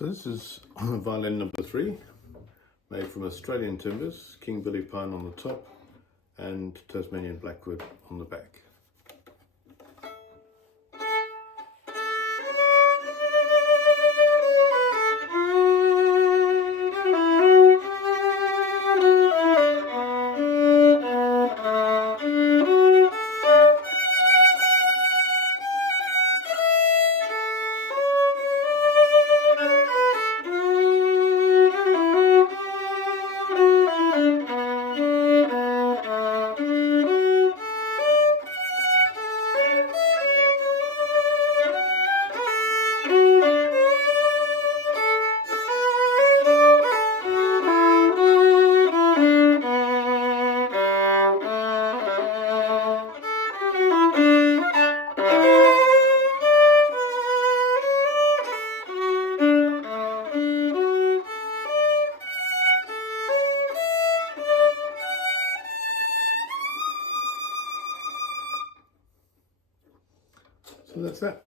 So this is violin number 3, made from Australian timbers, King Billy pine on the top and Tasmanian Blackwood on the back. So that's that.